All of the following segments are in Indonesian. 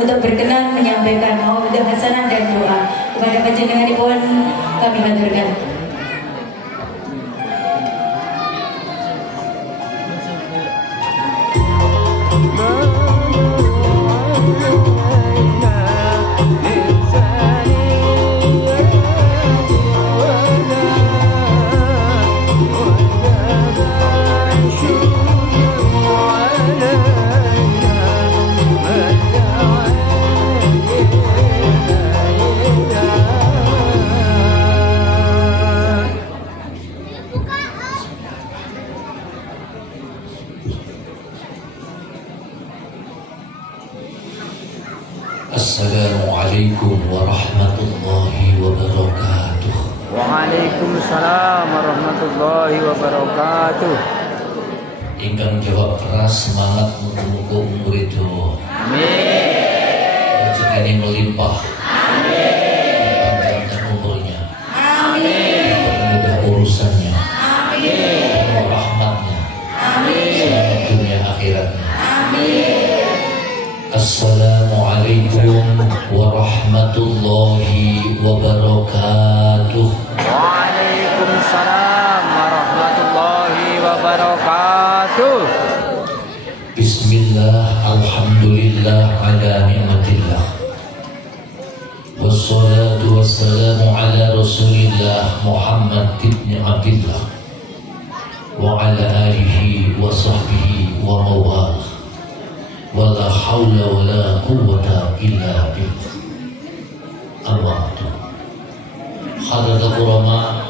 untuk berkenan menyampaikan mawadah hasanah dan doa kepada panjenenganipun kami haturkan. Assalamualaikum warahmatullahi wabarakatuh. Waalaikumsalam warahmatullahi wabarakatuh. Ingkang jawab keras semangat muga-muga umur itu. Amin. Rezekine melimpah. Amin. Panjangkan umurnya. Amin. Mudah urusannya. Amin. Rahmatnya. Amin. Selamat dunia akhiratnya. Amin. Assalamualaikum warahmatullahi wabarakatuh. Waalaikumsalam warahmatullahi wabarakatuh. Bismillah, alhamdulillah ala ni'matillah. Wassalatu wassalamu ala rasulillah Muhammad ibn Abdillah wa ala alihi wa sahbihi wa mawalah. Wala hawla wala quwwata illa billah. Amma ba'du. Hadratul ulama,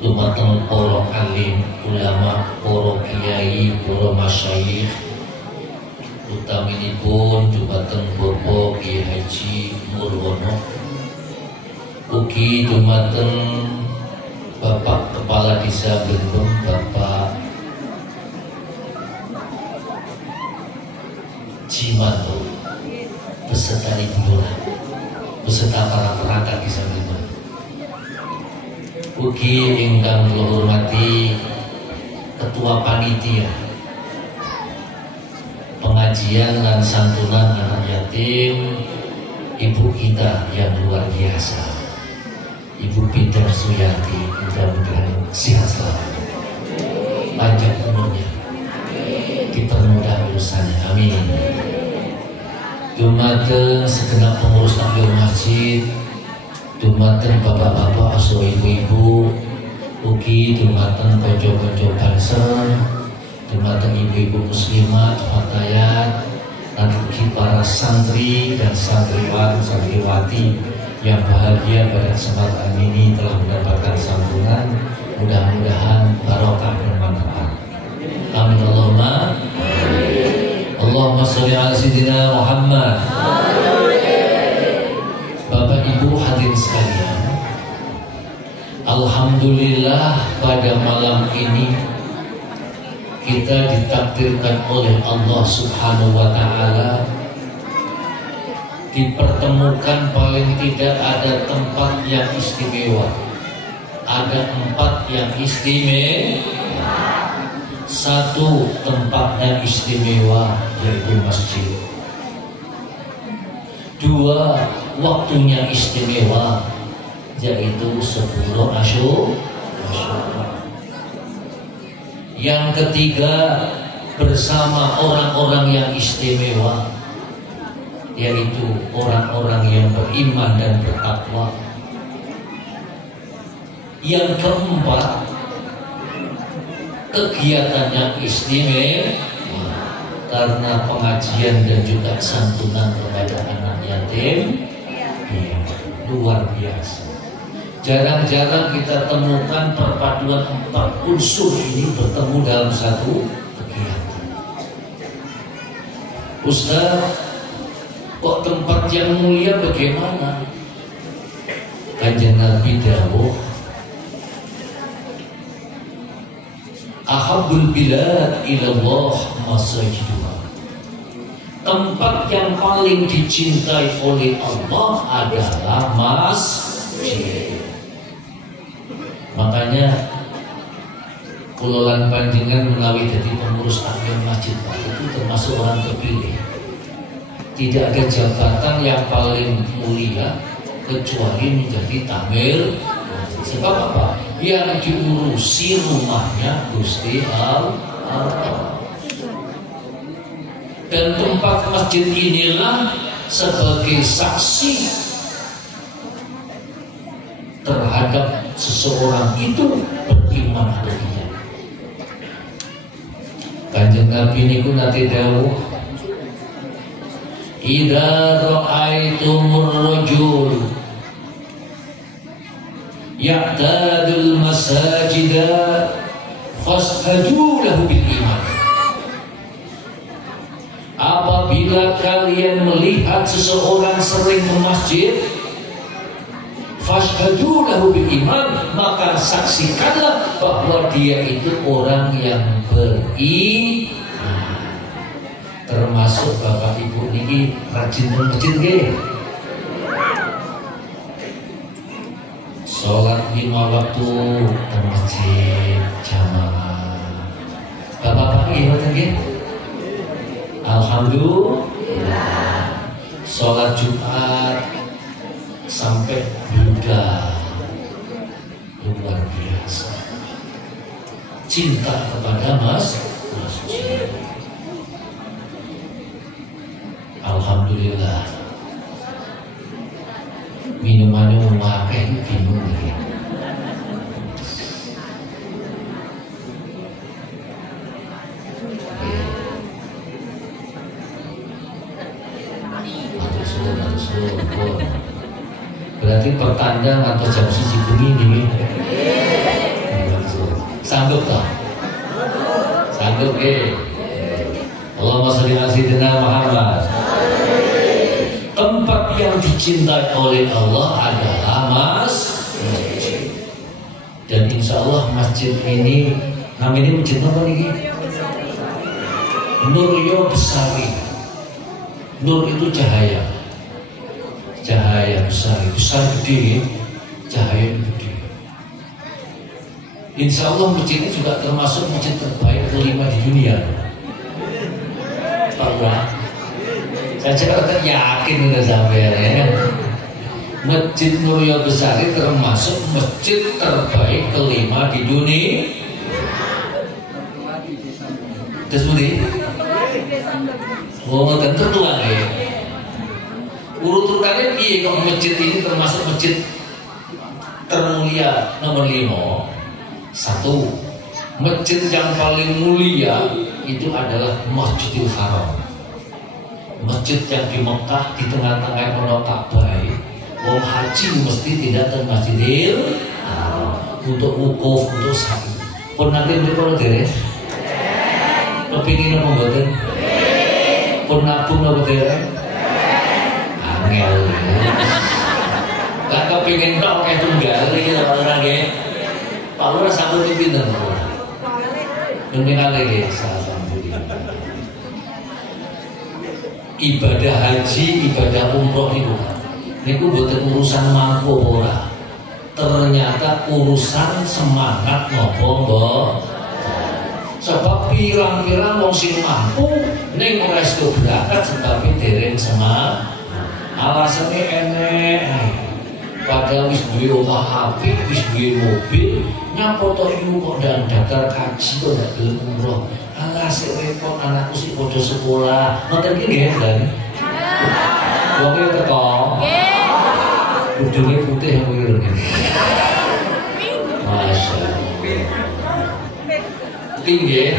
dumateng para alim, ulama, para kiai, para masyayikh, utaminipun dumateng Bapak Kiai Haji Murwono, ugi dumateng Bapak Kepala Desa Blembem, Bapak Cimanto, beserta Ibu Lurah, beserta para perangkat Desa Blembem. Ugi ingkang kula hormati Ketua Panitia pengajian dan santunan anak yatim, ibu kita yang luar biasa, Ibu Bidar Suyati, mudah-mudahan sehat selalu, panjang umurnya, dipermudah urusannya, amin. Dumateng segenap pengurus takmir masjid, dumateng bapak-bapak atau ibu-ibu, ugi dumateng konco-konco banser, dumateng ibu-ibu muslimat, fatayat, dan ugi para santri dan santriwan, santriwati yang bahagia pada kesempatan ini telah mendapatkan santunan, mudah-mudahan barokah dan manfaat. Amin Allahumma. Allahumma sholli ala sayyidina Muhammad. Bapak Ibu hadirin sekalian, alhamdulillah pada malam ini kita ditakdirkan oleh Allah Subhanahu wa taala dipertemukan, paling tidak ada tempat yang istimewa. Ada 4 yang istimewa. Satu tempat yang istimewa yaitu masjid. 2 waktunya istimewa yaitu 10 Asyura. Yang ketiga bersama orang-orang yang istimewa yaitu orang-orang yang beriman dan bertakwa. Yang keempat kegiatan yang istimewa karena pengajian dan juga santunan kepada anak yatim, ya, luar biasa. Jarang-jarang kita temukan perpaduan 4 unsur ini bertemu dalam satu kegiatan. Ustaz, kok tempat yang mulia bagaimana? Kanjeng Nabi dawuh, ahabbul bilad ilallah masajiduha. Tempat yang paling dicintai oleh Allah adalah masjid. Makanya kulolan panjenengan menawi jadi pengurus takmir masjid Pak, itu termasuk orang terpilih. tidak ada jabatan yang paling mulia kecuali menjadi tamir. Sebab apa? Yang diurusi rumahnya Gusti Allah. Dan tempat masjid inilah sebagai saksi terhadap seseorang itu beriman atau tidak. Kanjeng Nabi niku nate dawuh, idza ra'aitumur rajul ya'tadul masajida fashhadu lahu bil iman. Apabila kalian melihat seseorang sering ke masjid, fashhadu lahu bil iman, maka saksikanlah bahwa dia itu orang yang beriman. Termasuk bapak ibu niki rajin ke masjid nggih. Sholat 5 waktu ke masjid jamaah. Bapak-bapak nggih ngoten nggih? Alhamdulillah. Sholat Jumat sampai Buddha, luar biasa. Cinta kepada masjid. Alhamdulillah. Minumannya memakai bingung lagi. Berarti pertanda atau jam siji bengi ini. Sanggup tak? Sanggup ke? Allahumma sholli ala sayyidina Muhammad. Tempat yang dicintai oleh Allah adalah masjid. Dan insya Allah masjid ini, namanya masjid apa nih? Nuryo Besari. Nur itu cahaya. Cahaya besar, besar gede, cahaya gede. Insya Allah masjid ini juga termasuk masjid terbaik kelima di dunia. Pak Wah, saya juga yakin udah sampai ya. Masjid Nuryo Besari termasuk masjid terbaik kelima di dunia. Terus budi, oh tentu lah ya. Urut-urutannya piye kok masjid ini termasuk masjid termulia nomor 5. 1. Masjid yang paling mulia itu adalah Masjidil Haram. Masjid yang di Mekah di tengah-tengah ono Ka'bah. Wong haji mesti tidak ke Masjidil Haram untuk wukuf, untuk sa'i. Pun nanti mriko derek. Kepingin apa mboten? Pun nabung apa derek? Angel. Lah kepingin tok kayak tunggal iki lho ora nggih. Pak Lurah sambut pinten kok. Mendengar lagi alhamdulillah. Ibadah haji, ibadah umroh itu bukan urusan mampu ora. Ternyata urusan semangat nopo. Sebab pirang-pirang wong sing mampu ning ora iso berangkat sebab dereng semangat. Alasannya enek. Padahal wis duwe omah apik, wis duwe mobil, nyapa to iku kok dan daftar kaji kok ndak gelem umroh. Alah sik repot anakku sik padha sekolah. Ngoten iki nggih, Dan. Wong iki teko. Nggih. Ujunge putih yang kuwi lho. Masyaallah. Tinggi.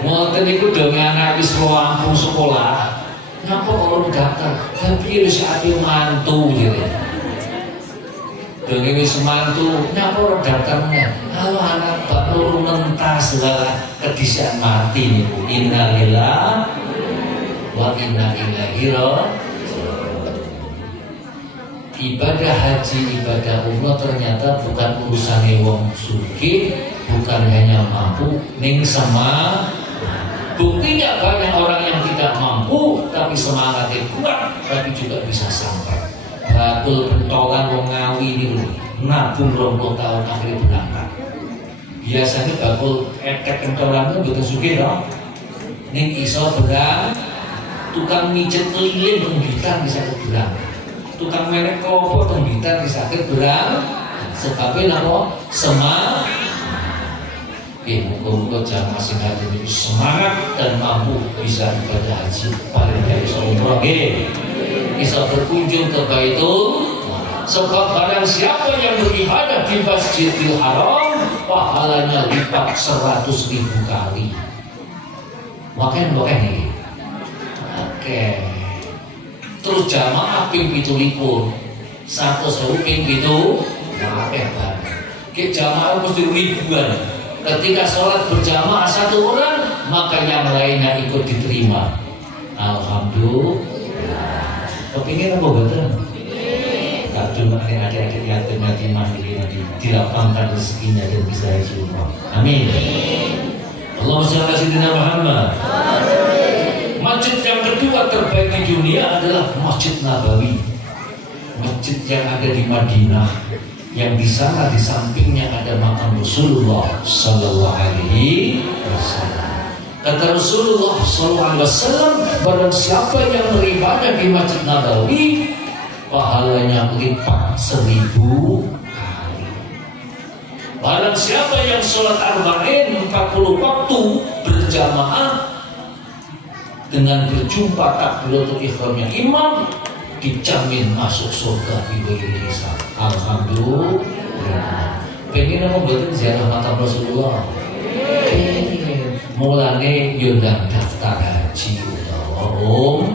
Ngoten niku dong anak wis rampung sekolah. Nyapa kok daftar? Tapi wis ati mantu gitu. Dongeng wis mantu, nyapa ora daftarnya? Kalau anak bak loro mentas lah kedisian mati niku. Innalillahi wa inna ilaihi raji'un. Ibadah haji, ibadah umroh ternyata bukan urusannya wong sugih, bukan hanya mampu, ning sama. Buktinya banyak orang yang tidak mampu tapi semangatnya kuat, tapi juga bisa sampai. Bakul pentolan wong Ngawi ini nabung 20 tahun akhirnya berangkat. Biasanya bakul etek pentolannya butuh sugih dong. Ning iso berangkat. tukang mijet lilin teng Blitar bisa keberang, tukang merek klopo teng Blitar bisa keberang. Sebabnya napa? Muka-muka jamaah sing hadir itu semangat dan mampu bisa ibadah haji, paling tidak bisa umroh, bisa berkunjung ke Baitul. Sebab barang siapa yang beribadah di Masjidil Haram, pahalanya lipat 100.000 kali. Makanya ini. Oke. Terus jamaah ping 17, 100.000 ping 7, banget. Ke jamaah mesti ribuan. Ketika sholat berjamaah satu orang, maka yang lainnya ikut diterima. Alhamdulillah. Kepingin apa betul? Tak cuma adik-adik yatim yatimah ini nanti dilapangkan rezekinya dan bisa haji umrah. Amin. Allahumma shalli ala sayyidina Muhammad. Masjid yang kedua terbaik di dunia adalah Masjid Nabawi. Masjid yang ada di Madinah, yang di sana di sampingnya ada makam Rasulullah Sallallahu Alaihi Wasallam. Kata Rasulullah Sallallahu Alaihi Wasallam, barang siapa yang beribadah di Masjid Nabawi, pahalanya lipat 1000 kali. Barang siapa yang sholat arba'in 40 waktu berjamaah dengan berjumpa takbiratul ihramnya imam, dijamin masuk surga bighairi hisab. Alhamdulillah. Pengen apa buatin ziarah makam Rasulullah? Pengen. Mulane yundang daftar haji utawa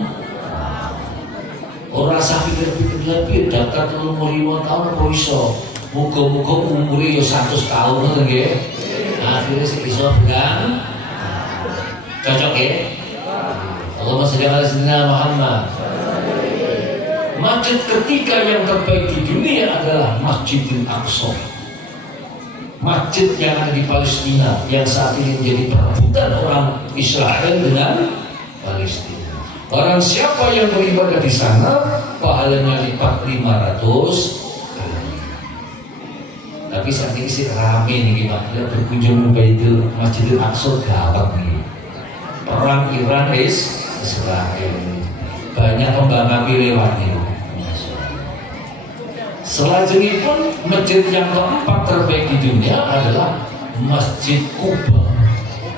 ora usah pikir-pikir lebih daftar 35 tahun apa iso. Muga-muga umure yo 100 tahun ngoten nggih. Akhire sing iso bilang cocok ya. Allahumma shalli ala sayyidina Muhammad. Masjid ketiga yang terbaik di dunia adalah Masjidil Aqsa. Masjid yang ada di Palestina, yang saat ini menjadi perebutan orang Israel dengan Palestina. Barang siapa yang beribadah di sana, pahalanya lipat 500 kali. Tapi saat ini sih rame nih Pak, berkunjung ke Masjidil Aqsa gawat nih. Perang Iran Israel, banyak kembang api lewat nih. Selanjutnya pun masjid yang keempat terbaik di dunia adalah Masjid Kuba.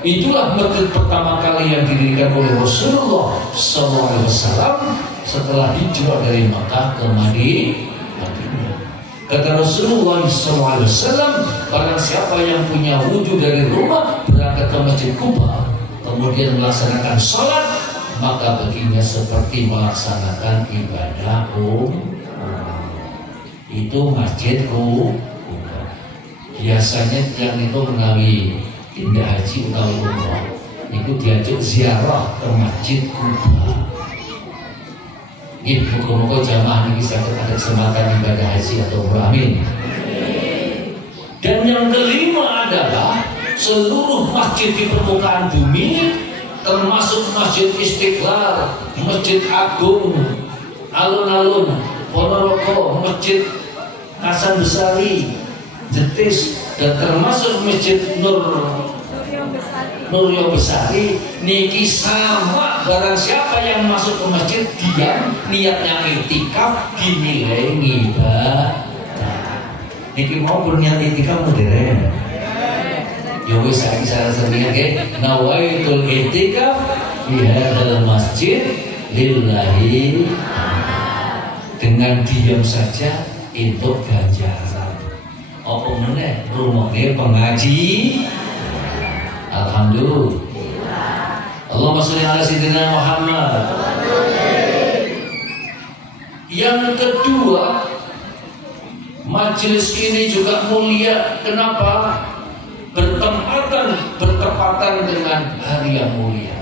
Itulah masjid pertama kali yang didirikan oleh Rasulullah SAW setelah hijrah dari Makkah ke Madinah. Kata Rasulullah SAW, barang siapa yang punya wudhu dari rumah berangkat ke Masjid Kuba, kemudian melaksanakan sholat, maka baginya seperti melaksanakan ibadah itu Masjid Kuba. Biasanya yang itu menawi tindak haji utawa umrah itu diajak ziarah ke Masjid Kuba. Muga-muga jamaah ini bisa ada kesempatan ibadah haji atau umrah. Amin. Dan yang kelima adalah seluruh masjid di permukaan bumi, termasuk Masjid Istiqlal, Masjid Agung, alun-alun Ponorogo, Masjid Hasan Besari, Jetis, dan termasuk Masjid Nuryo Besari niki sama. Barang siapa yang masuk ke masjid, dia niatnya itikaf dinilai ibadah. Niki mau berniat itikaf modern. Ya wis saiki saran-saran nggih, nawaitul itikaf fi hadzal masjid lillahi, dengan diam saja untuk ganjaran. Apa meneh rumahnya pengaji. Alhamdulillah. Allahumma sholli ala sayyidina Muhammad. Yang kedua, majelis ini juga mulia. Kenapa? Bertepatan dengan hari yang mulia.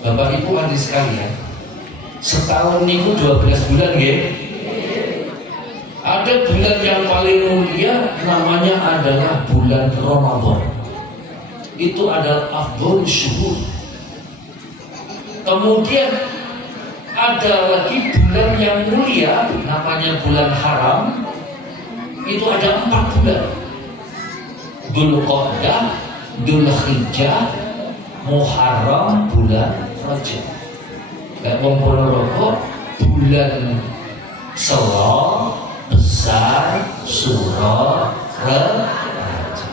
Bapak Ibu hadirin sekalian, setahun niku 12 bulan nggih. Ada bulan yang paling mulia, namanya adalah bulan Ramadan. Itu adalah afdhal syuhur. Kemudian ada lagi bulan yang mulia, namanya bulan haram. Itu ada 4 bulan: Dzulqa'dah, Dzulhijjah, Muharram, bulan Rajab. Gak wong Ponorogo bulan Selo besar suro raja.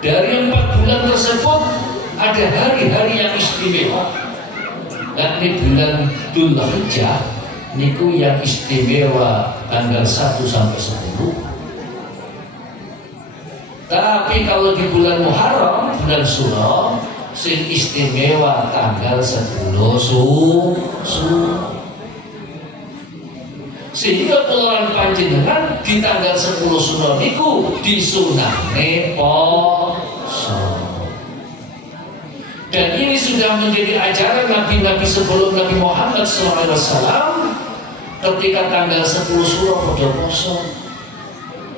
Dari 4 bulan tersebut ada hari-hari yang istimewa. Yakni bulan Dzulhijjah niku yang istimewa tanggal 1 sampai 10. Tapi kalau di bulan Muharram, bulan Suro, sing istimewa tanggal 10 sehingga keluaran panjenengan di tanggal 10 Suro niku disunahne poso. Dan ini sudah menjadi ajaran nabi-nabi sebelum Nabi Muhammad SAW. Ketika tanggal 10 Suro pada poso,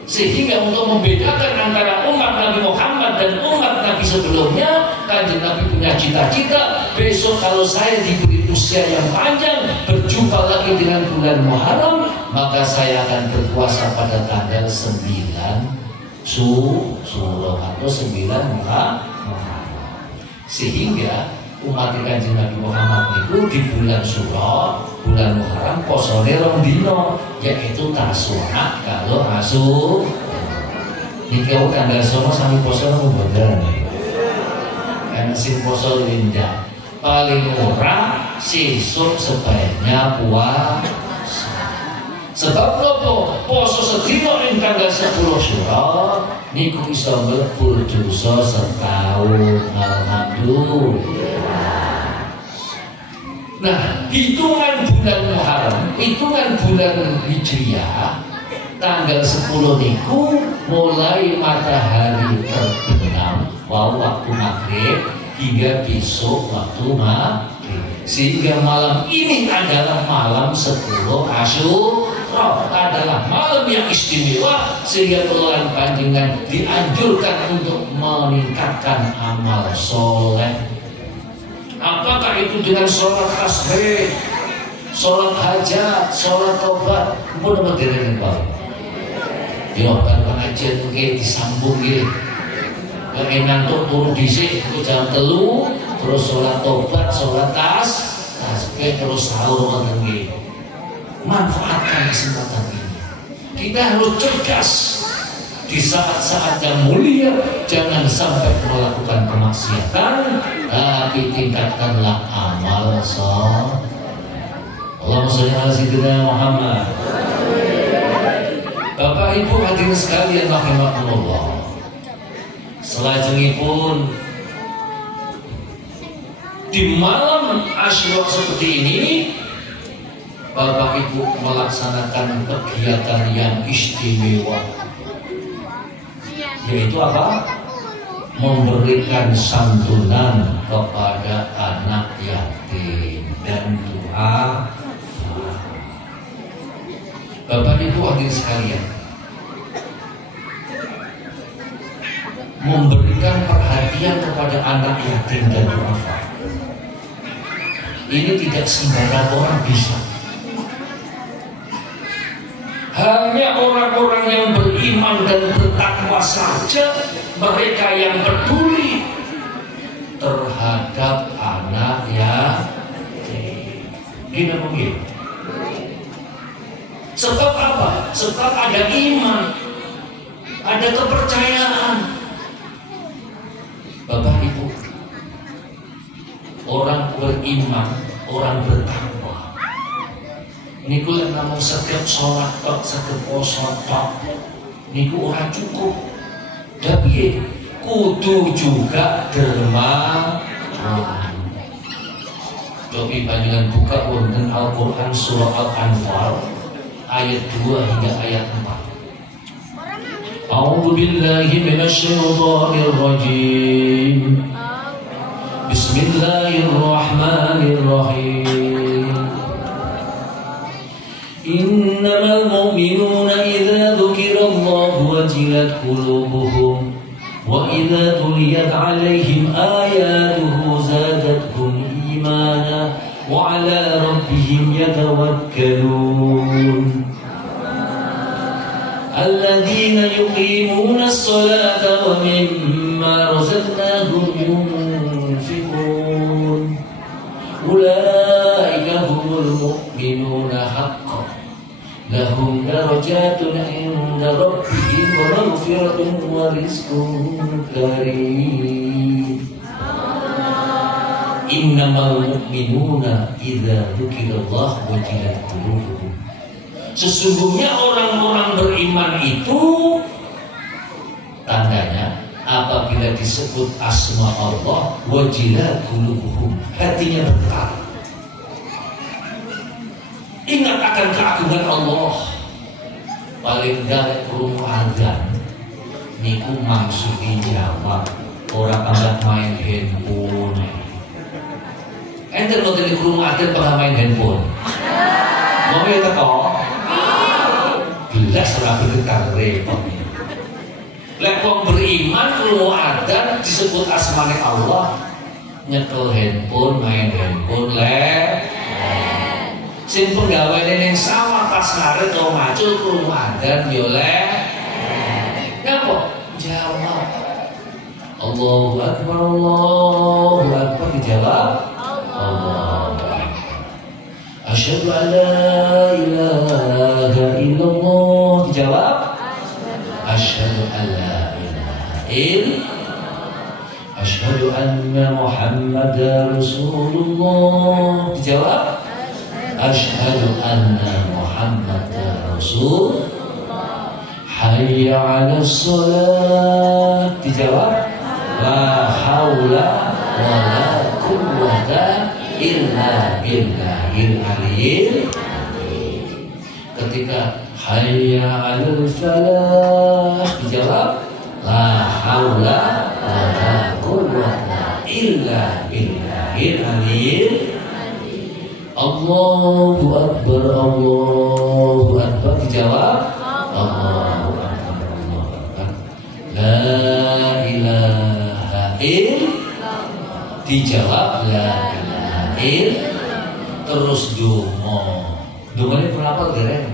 sehingga untuk membedakan antara umat Nabi Muhammad dan umat Nabi sebelumnya, Kanjeng Nabi punya cita-cita, besok kalau saya diberi usia yang panjang, berjumpa lagi dengan bulan Muharram, maka saya akan berpuasa pada tanggal 9 Suro atau 9 Muharram. Sehingga umat Kanjeng Nabi Muhammad itu di bulan Suro, bulan Muharram posone rong dino, yaitu Tasu'a kalau Rasul. Niki aku tanggal 9 sampai poso mboten. Karena sing poso linda paling murah sesuk sebaiknya puasa. Sebab nopo poso sedina ing tanggal 10 Suro niku bisa mlebu dosa setahun. Alhamdulillah. Nah, hitungan bulan Muharram, hitungan bulan Hijriah, tanggal 10 niku mulai matahari terbenam waktu maghrib hingga besok waktu maghrib. Sehingga malam ini adalah malam 10 Asyura, adalah malam yang istimewa, sehingga keluaran panjenengan dianjurkan untuk meningkatkan amal soleh. Apakah itu dengan sholat tasbih, sholat hajat, sholat tobat, pun nama diri Pak. Yo, kan pengajian mungkin disambung gitu. Yang ngantuk turun disik, jam 3, terus sholat tobat, sholat tasbih, terus sahur gitu. Manfaatkan kesempatan ini. Kita harus cerdas. Di saat-saat yang mulia, jangan sampai melakukan kemaksiatan, tapi tingkatkanlah amal soleh. Allahumma sholli ala sayyidina Muhammad. Bapak Ibu hadirin sekalian rahimakumullah. Selajengipun di malam Asyura seperti ini, Bapak Ibu melaksanakan kegiatan yang istimewa, yaitu apa? Memberikan santunan kepada anak yatim dan doa. Bapak Ibu hadirin sekalian, memberikan perhatian kepada anak yatim dan duafa ini tidak sembarang orang bisa. Hanya orang-orang yang beriman dan bertakwa saja, mereka yang peduli terhadap anak yatim. Gini mungkin. Sebab apa? Sebab ada iman, ada kepercayaan. Bapak Ibu, orang beriman, orang bertakwa, niku yang namung setiap sholat tok, setiap poso tok, niku ora cukup. Tapi kudu juga derma. Cobi panjenengan buka wonten Al-Qur'an surah Al-Anfal ayat 2 hingga ayat 4. A'udzu billahi minasyaitonir rajim. Bismillahirrahmanirrahim. Innamal mu'minuna idza dzukirallahu wajilat qulubuhum wa idza tuliyat 'alaihim ayatuhu zadatuhum imana wa 'ala rabbihim yatawakkalun. Alladzina yuqimuna as-salata wa mimma razaqnahum yunfiqun. haqqan lahum darajatun 'inda rabbihim wa maghfiratun wa rizqun karim. Innamal mu'minuna idza dzukirallah wajilat qulubuhum. Sesungguhnya orang-orang beriman itu tandanya apabila disebut asma Allah wajilat qulubuhum, hatinya bergetar. Ingat akan keagungan Allah. Paling gak krungu adzan niku maksudi jawab, ora tambah main handphone. Ente mboten krungu adzan pada main handphone. Mau ya teko? Gelas ora bergetar repot. Lek wong beriman krungu adzan disebut asmane Allah, nyekel handphone, main handphone sing penggaweane ning sawah pas ngaret to macul krungu adzan yo ngapa jawab Allahu akbar dijawab Allahu akbar. Asyhadu an la ilaha illallah dijawab asyhadu an la ilaha illallah. Asyhadu anna Muhammadar Rasulullah dijawab asyhadu anna Muhammadar Rasul. Hayya 'alas shalah dijawab la haula wala quwwata illa billahil aliyyil azim. Ketika hayya 'alal falah dijawab la haula wala quwwata illa billahil aliyyil. Allahu akbar dijawab Allahu akbar Allahu akbar. La ilaha illallah dijawab la ilaha illallah. Terus donga ini berapa dereng?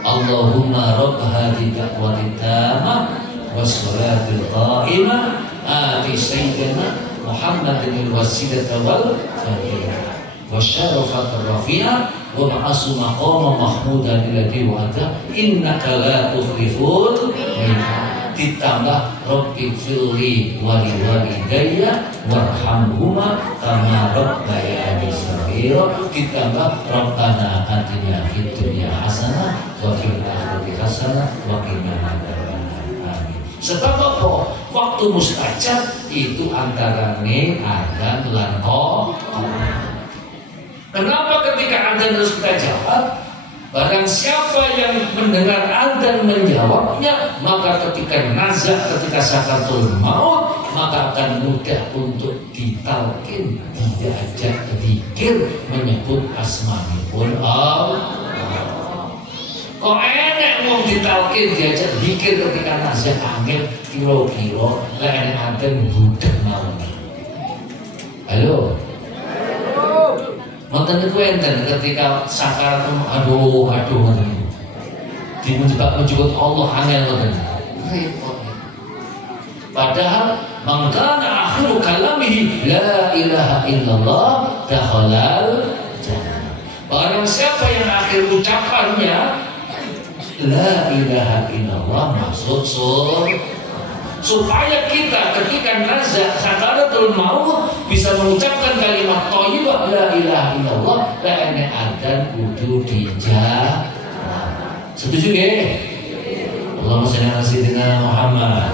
Allahumma rabb hadhihi da'wati tammah wassalatil qa'imah ati sayyidina Muhammadin al-wasilata wal fadila wasyarafatul rafi'ah wa ba'asu maqama mahmudan alladhi wa'ada innaka la tukhliful mi'ad. Ditambah rabbi firli wa li walidayya warhamhuma kama rabbayani shaghira. Ditambah rabbana atina fid dunya hasanah wa fil akhirati hasanah wa qina adzabannar. Amin. Sebab apa? Waktu mustajab itu antarane adzan lan qiyam. Kenapa ketika adzan harus kita jawab? Barang siapa yang mendengar adzan menjawabnya, maka ketika nazak, ketika sakaratul maut, maka akan mudah untuk ditalkin, diajak zikir, menyebut asmaul Allah. Kok enak mau ditalkin, diajak zikir ketika nazak angin, kira-kira lah enak adzan budak mau. Halo. Nonton itu enten ketika sakaraat aduh nonton menjebak Allah angel nonton repot. Padahal mangkana akhiru kalamihi la ilaha illallah dakhalal jannah. Barang siapa yang akhir ucapannya la ilaha illallah masuk surga. Supaya kita ketika nazak sakaratul maut bisa mengucapkan kalimat thayyibah la ilaha illallah, la ene adzan kudu dijawab. Setuju nggih? Allahumma shalli ala sayyidina Muhammad.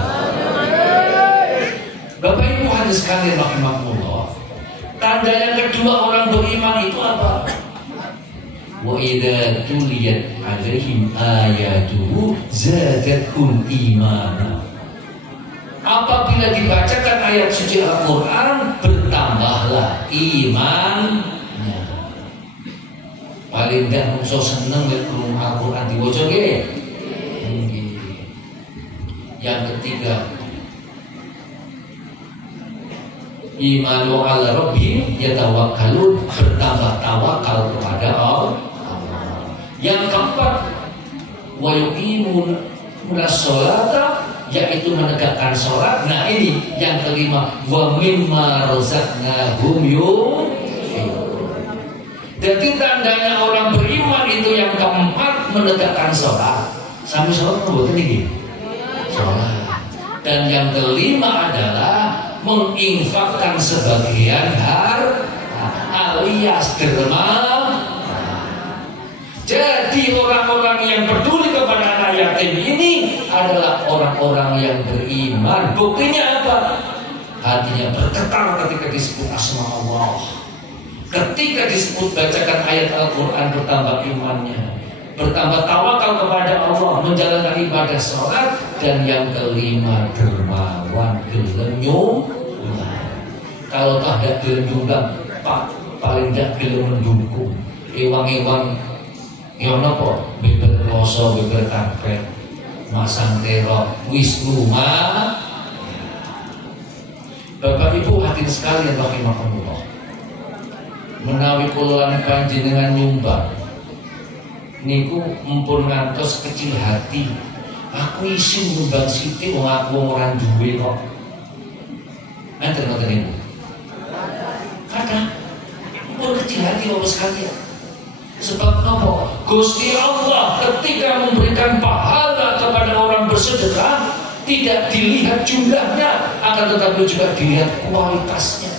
Bapak Ibu hadirin sekalian rahimakumullah. Tanda yang kedua orang beriman itu apa? Wa idza tuliyat alaihim ayatuhu zadatuhum imana. Apabila dibacakan ayat suci Al-Quran, bertambahlah imannya. Paling tidak musuh seneng lihat Al-Quran dibaca nggih. Yang ketiga, imanu ala rabbihim yatawakkalun, bertambah tawakal kepada Allah. Yang keempat, wa yuqimuna sholata, yaitu menegakkan sholat. Nah ini yang kelima, wa mimma razaqnahum yunfiqun. Jadi tandanya orang beriman itu yang keempat menegakkan sholat. Sami sholat membuat ini sholat. Dan yang kelima adalah menginfakkan sebagian harta alias derma. Jadi orang-orang yang peduli kepada anak yatim ini adalah orang-orang yang beriman. Buktinya apa? Hatinya bergetar ketika disebut asma Allah. Ketika disebut bacakan ayat Al-Quran bertambah imannya, bertambah tawakal kepada Allah, menjalankan ibadah sholat. Dan yang kelima dermawan, gelem nyumbang. Kalau tak ada gelem nyumbang, paling tidak gelem mendukung. Ewang-ewang yang nopo beber kloso, beber karpet, masang terok, wis rumah. Bapak Ibu hadirin sekalian rahimakumullah, menawi kula panjenengan nyumbang niku mumpun ngantos kecil hati. Aku isin nyumbang sithik wong aku ora duwe kok. Enten ngoten niku. Kadang mumpun kecil hati Bapak sekalian. Sebab apa? Gusti Allah ketika memberikan pahala kepada orang bersedekah tidak dilihat jumlahnya, akan tetapi juga dilihat kualitasnya.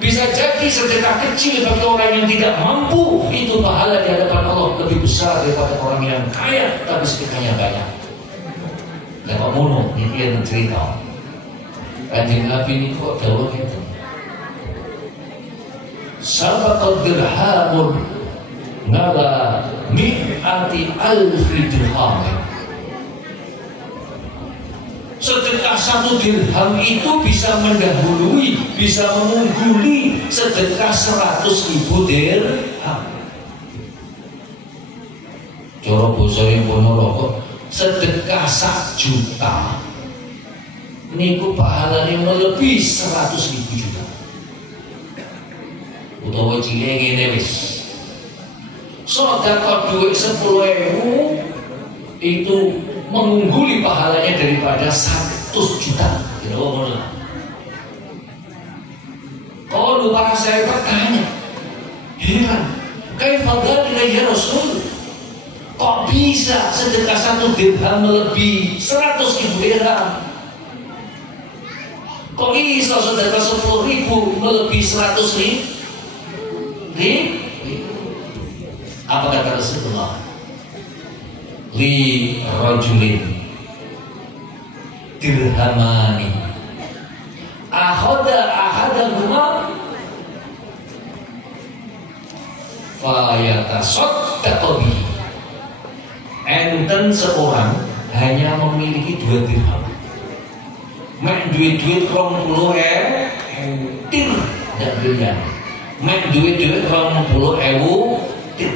Bisa jadi sedekah kecil bagi orang yang tidak mampu, itu pahala di hadapan Allah lebih besar daripada orang yang kaya tapi sedekahnya banyak. Lepas mono, ini yang cerita. Kanjeng Nabi ini kok dawuh gitu. Sabaqad dirhamun ngala mi'ati alfi dirham. Sedekah 1 dirham itu bisa mendahului, bisa mengungguli sedekah 100.000 dirham. Cara bosone Ponorogo, sedekah 1 juta niku pahalane melebihi 100.000 juta. Utawa cilik ngene wis. Sedekah duit 10.000 itu mengungguli pahalanya daripada 100 juta. Kira ngono. Kalau para saya bertanya, heran, kaifa dzalika ya Rasul? Kok bisa sedekah 1 dirham melebihi 100.000 dirham? Kok bisa sedekah 10.000 melebihi 100.000? Apa kata Rasulullah? Li rajulin dirhamani akhadha ahadahuma fayatasaddaqu bihi. Enten seorang hanya memiliki 2 dirham, mek duit-duit 20.000 tir dak bilian, mek duit-duit 20.000 tir.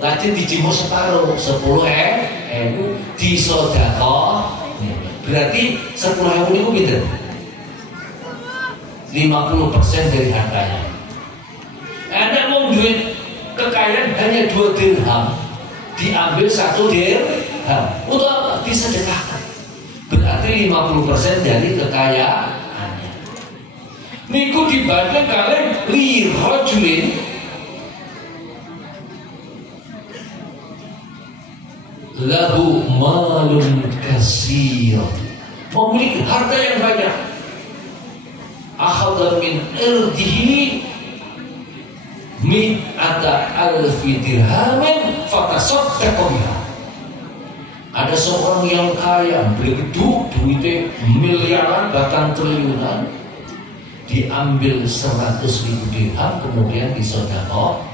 Lajeng dijimur separuh 10.000 disodako. Berarti 10.000 itu pinten? 50% dari harganya. Anda mau duit kekayaan hanya 2 dirham, diambil 1 dirham untuk disedekahkan. Berarti 50% dari kekayaannya. Niku dibanding kalian li rajulin lahu malun kasir, memiliki harta yang banyak. Akhadha min irdihi mi'ata alfi dirhamin fatasaddaqa biha. Ada seorang yang kaya, begitu duitnya miliaran bahkan triliunan, diambil 100.000 dirham kemudian disedekah.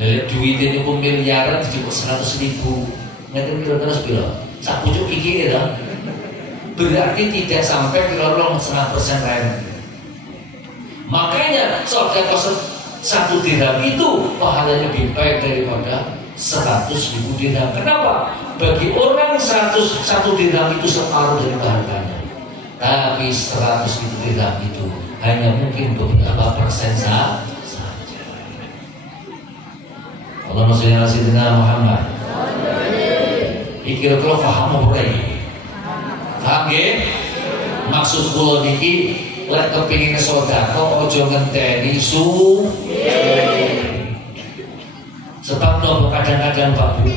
Dari duitnya itu miliaran dijemput 100.000, ngerti kira-kira sepiro? Sak pucuk iki ya, berarti tidak sampai kira-kira 100% rem. Makanya sedekah 1 dirham itu pahalanya lebih baik daripada 100.000 dirham. Kenapa? Bagi orang 1 dirham itu separuh dari harganya, tapi 100.000 dirham itu hanya mungkin beberapa persen saja. Allahumma sholli ala sayyidina Muhammad. Iki kira-kira paham apa lagi? Paham nggih? Maksud kula niki lek kepingin sedekah aja ngenteni sebab nopo kadang-kadang Pak Bu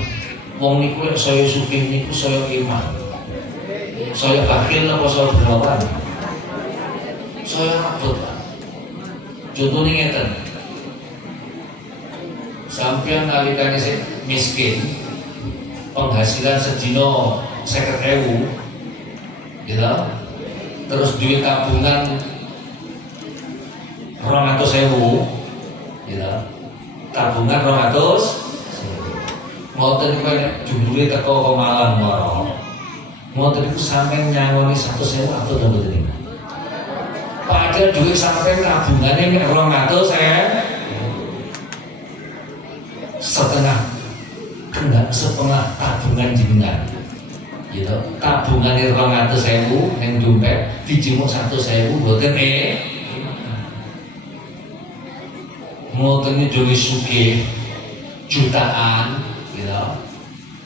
wong niku lek saya sugih niku saya iman. Saya bakil apa saya berlawan? Saya rabot. Contohnya ngeten. Sampeyan nalikane miskin penghasilan sedina 50.000 gitu. Terus duit tabungan 200.000 gitu. Tabungan 200 ngoten kowe nek jumlahe teko Malang moro. Ngoten iku sampeyan nyangoni 100.000 atau mboten niku. Padahal duit sampeyan tabungane nek 200 setengah tabungan jenengan gitu. Tabungane 200.000 ning dompet dijumuk 100.000 mboten ngoten iki dhewe sugih jutaan gitu.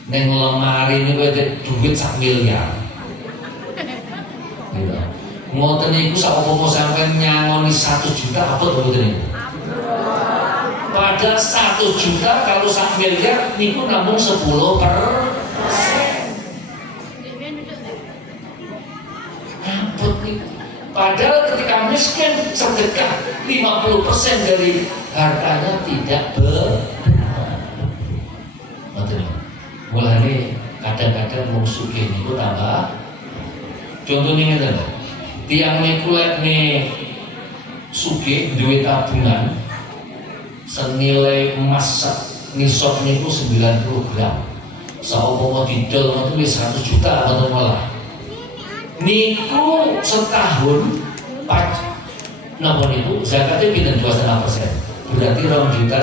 Ning lemari niku ada duit 1 miliar. Gitu. Ngoten niku sakupama sampeyan nyangoni 1 juta apa mboten niku? Padahal 1 juta kalau 1 miliar niku namung 10%. Ampun niku. Padahal ketika miskin sedekah 50% dari hartanya tidak betul. Mulane kadang-kadang wong sugih niku tambah. Contohnya ngeten. Tiang niku lek sugih duwe tabungan senilai emas nisab niku 90 gram. Saumpama didol ngoten wis 100 juta ngoten malah. Niku setahun napa niku zakatnya pinten 2,5%. Berarti 2,5 juta.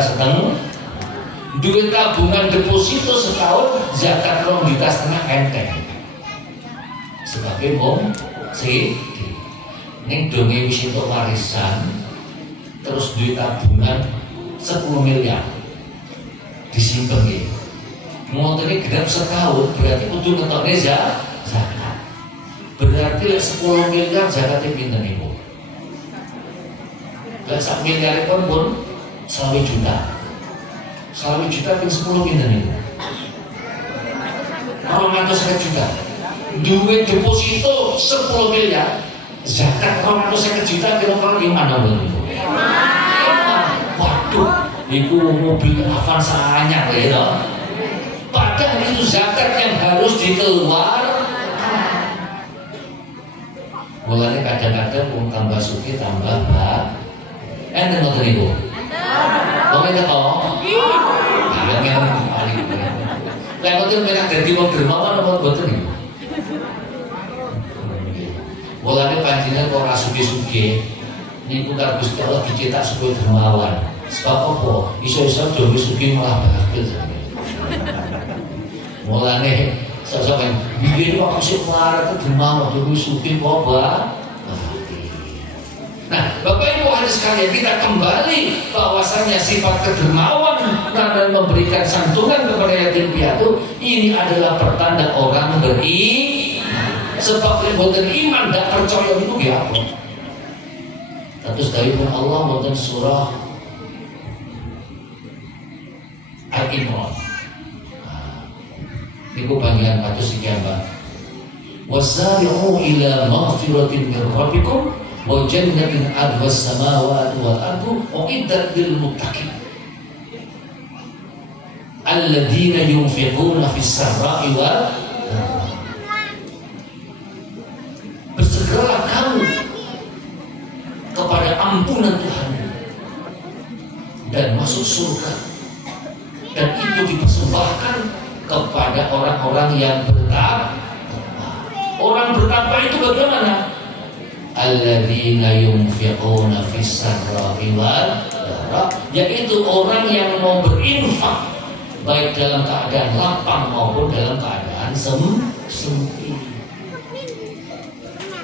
Duit tabungan deposito setahun zakat 2,5 juta enteng. Sebagai wong ning donge wis entuk warisan terus duit tabungan 10 miliar disimpen nggih. Ngoten iki genep setahun berarti kudu ngetokne zakat. Berarti lek 10 miliar zakate pinten niku? Lek 1 miliar pun 20 juta. 20 juta ping 10 pinten niku? 200 juta. Duit deposito 10 miliar, zakat 200 juta kira-kira gimana niku? Waduh, itu mobil Avanza anyar ya. Padahal itu zakat yang harus dikeluarkan. Mulanya kadang-kadang pun tambah suki tambah bak. Enten ngoten niku. Kok ngene to? Iya ngene paling. Lek ngoten menak dadi wong dermawan apa mboten niku? Mulanya panjenengan kok ora sugih-sugih niku karo Gusti Allah dicetak supaya dermawan. Sebab apa? Iso-iso dhewe sugih malah bakil. Mulane sampeyan biyen kok sik marah dermawan dhewe sugih kok Nah, Bapak Ibu hadirin sekalian, kita kembali bahwasanya sifat kedermawan dan memberikan santunan kepada yatim piatu ini adalah pertanda orang beriman. Sebab boten iman dan percaya itu ya apa? Terus dari Allah boten surah Al-Imran. Ini bagian kados iki Mbak. Wasari'u ila maghfiratin min rabbikum wa jannatin 'arduha as-samawati wal ardu u'iddat lil muttaqin alladzina yunfiquna fis sarra'i wal bersegeralah kamu kepada ampunan Tuhan dan masuk surga, dan itu dipersembahkan kepada orang-orang yang bertakwa. Orang bertakwa itu bagaimana? Alladzina yunfiquna fis sarra'i wal dharra, yaitu orang yang mau berinfak baik dalam keadaan lapang maupun dalam keadaan sempit.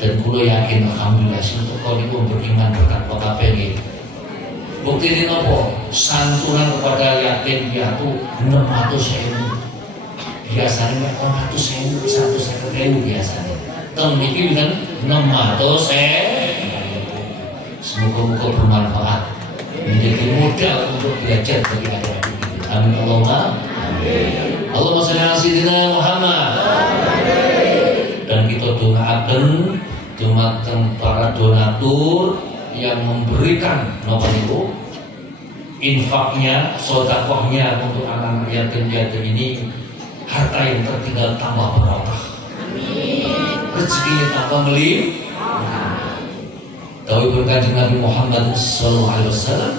Dan kula yakin alhamdulillah untuk kau niku beriman bertakwa kabeh nggih. Bukti ini apa? Santunan kepada yatim piatu 600.000. Biasanya 400.000, 150.000 biasanya. Tahun ini dengan 600.000. Semoga-moga bermanfaat, menjadi modal untuk belajar bagi adik-adik kita. Amin Allahumma. Allahumma sholli ala sayyidina Muhammad. Dan kita doakan dumateng para donatur yang memberikan nopo niku infaknya, sedekahnya untuk anak yatim piatu ini, harta yang tertinggal tambah barokah, rezekinya tambah melimpah. Dawuh Kanjeng Nabi Muhammad sallallahu alaihi wasallam,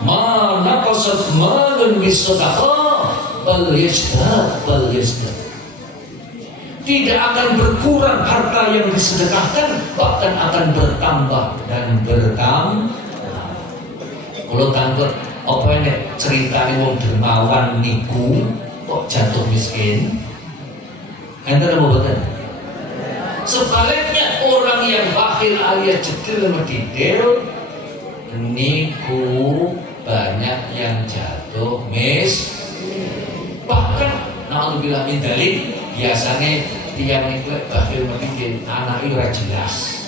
"Ma naqasat malun bisadaqah bal yazdad." Tidak akan berkurang harta yang disedekahkan, bahkan akan bertambah dan bertambah. Kalau tangkep apa ini ceritanya wong dermawan niku kok jatuh miskin? Enten apa boten? Sebaliknya orang yang bakhil alias jedil medidil niku banyak yang jatuh bahkan naudzubillah min dzalik, biasanya tiang niku bakhil medidil anake ora jelas.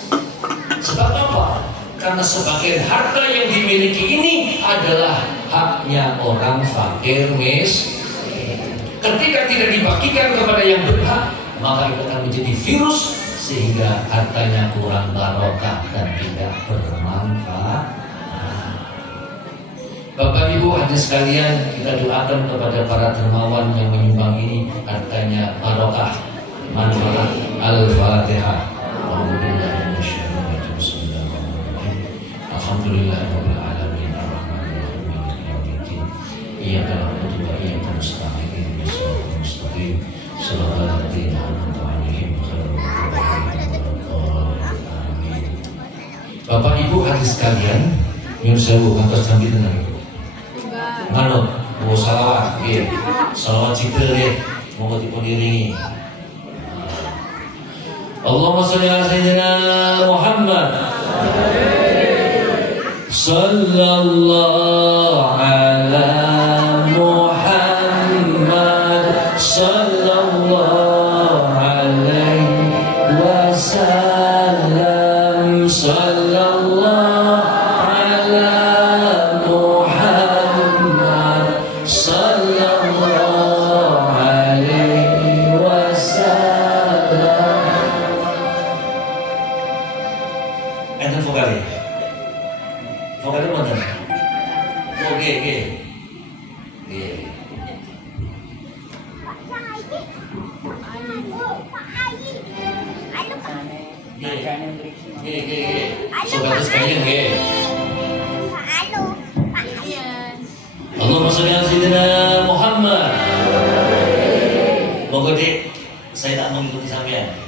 Sebab apa? Karena sebagian harta yang dimiliki ini adalah haknya orang fakir miskin. Ketika tidak dibagikan kepada yang berhak, maka itu akan menjadi virus sehingga hartanya kurang barokah dan tidak bermanfaat. Bapak Ibu hadirin sekalian, kita doakan kepada para dermawan yang menyumbang ini hartanya barokah, manfaat. Al-Fatihah. Alhamdulillahirabbil alamin arrahmanirrahim maliki yaumiddin iyyaka na'budu wa iyyaka nasta'in ihdinas siratal mustaqim shiratal ladzina an'amta 'alaihim ghairil maghdubi 'alaihim. Bapak Ibu hadirin sekalian, nyuwun sewu kantos jambi tenan iku. Manut, mau salawat nggih. Salawat Jibril nggih, monggo dipun iringi. Allahumma sholli ala sayyidina Muhammad. Sallallahu ala Muhammad sallallahu alaihi wasallam. Sallallahu ala Muhammad sallallahu alaihi wasallam. Enten vokale. Vokalnya mana? Oke. Sobat sekalian, Allahumma sholli ala sayyidina Muhammad. Monggo Dik, saya tak mengikuti sampean.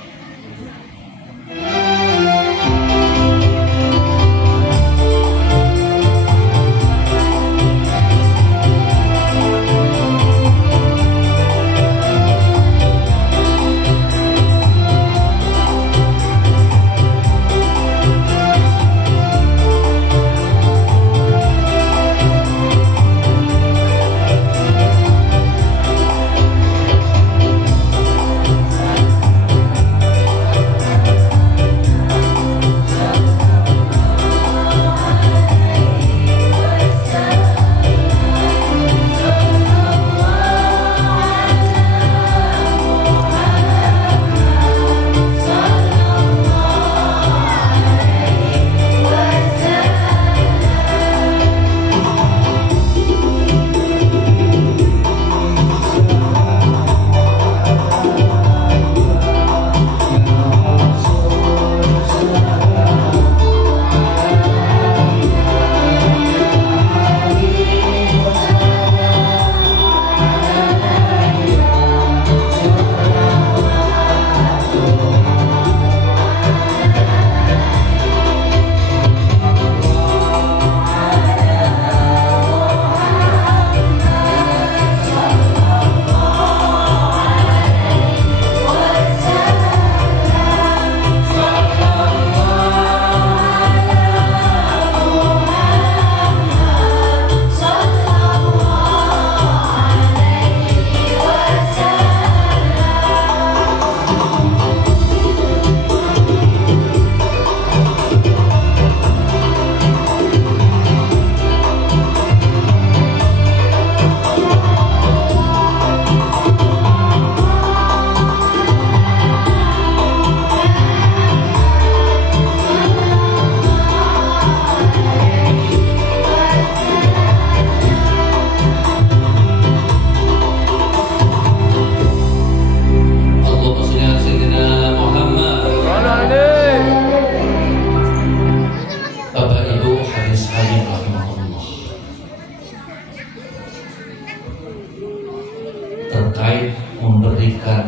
terkait memberikan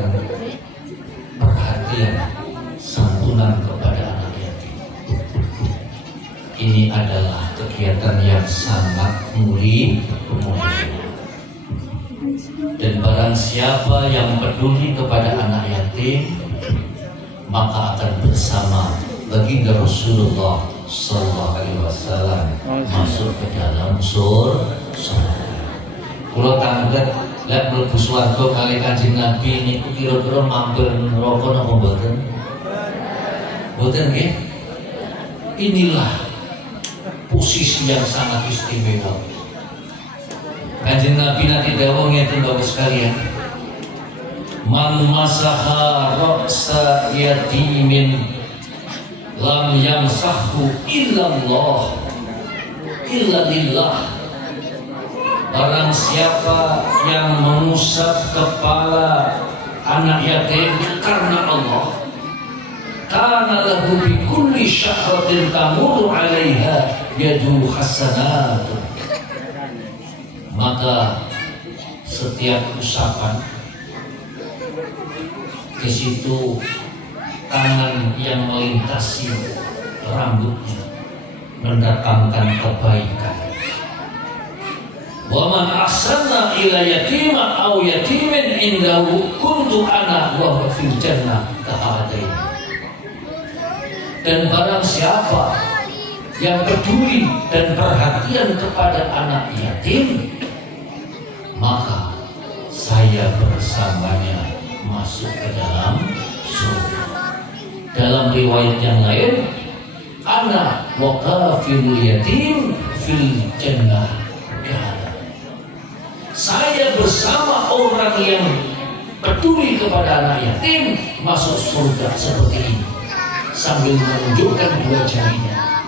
perhatian santunan kepada anak yatim. Ini adalah kegiatan yang sangat mulia, dan barang siapa yang peduli kepada anak yatim, maka akan bersama baginda Rasulullah Sallallahu Alaihi Wasallam masuk ke dalam surga. Kalau tanggat lihat mlebu swarga kali Kanjeng Nabi niku kira-kira mampir neraka napa mboten? Mboten nggih? Inilah posisi yang sangat istimewa. Kanjeng Nabi nanti dawuh ngeten Bapak sekalian. Man masaha ra'sa yatimin lam yamsahu illallah illa lillah. Barang siapa yang mengusap kepala anak yatim karena Allah, kana lahu bi kulli syahratin tamurru 'alaiha yadu hasanat. Maka setiap usapan di situ tangan yang melintasi rambutnya mendatangkan kebaikan. Wa man ahsana ila yatima aw yatimin indahu kuntu ana wa fil jannah kahadain. Dan barang siapa yang peduli dan perhatian kepada anak yatim, maka saya bersamanya masuk ke dalam surga. Dalam riwayat yang lain, ana wa kafilul yatim fil jannah. Saya bersama orang yang peduli kepada anak yatim masuk surga seperti ini, sambil menunjukkan dua jarinya,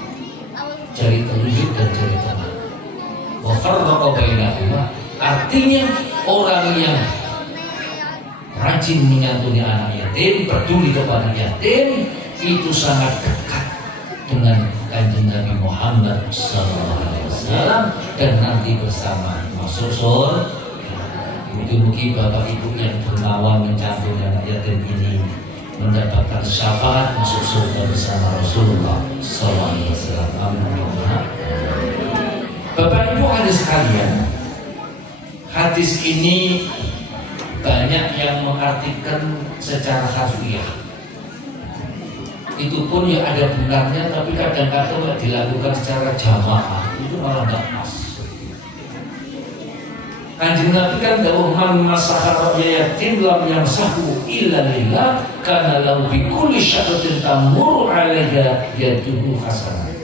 jari telunjuk dan jari tengah. Wa farraqa bainahuma, artinya orang yang rajin menyantuni anak yatim, peduli kepada yatim, itu sangat dekat dengan Kanjeng Nabi Muhammad SAW, dan nanti bersama masuk surga. Mugi-mugi Bapak Ibu yang bernawan mencantuni anak yatim ini mendapatkan syafaat masuk surga bersama Rasulullah SAW. Amin. Bapak Ibu hadis sekalian, hadis ini banyak yang mengartikan secara harfiah. Itu pun ya ada benarnya, tapi kadang-kadang dilakukan secara jamaah itu malah tidak pas. Kanjeng Nabi kan dawuh man masaha yatim lam yamsahu illa lillah kana lahu bi kulli syahratin tamurru 'alaiha yaduhu hasanah.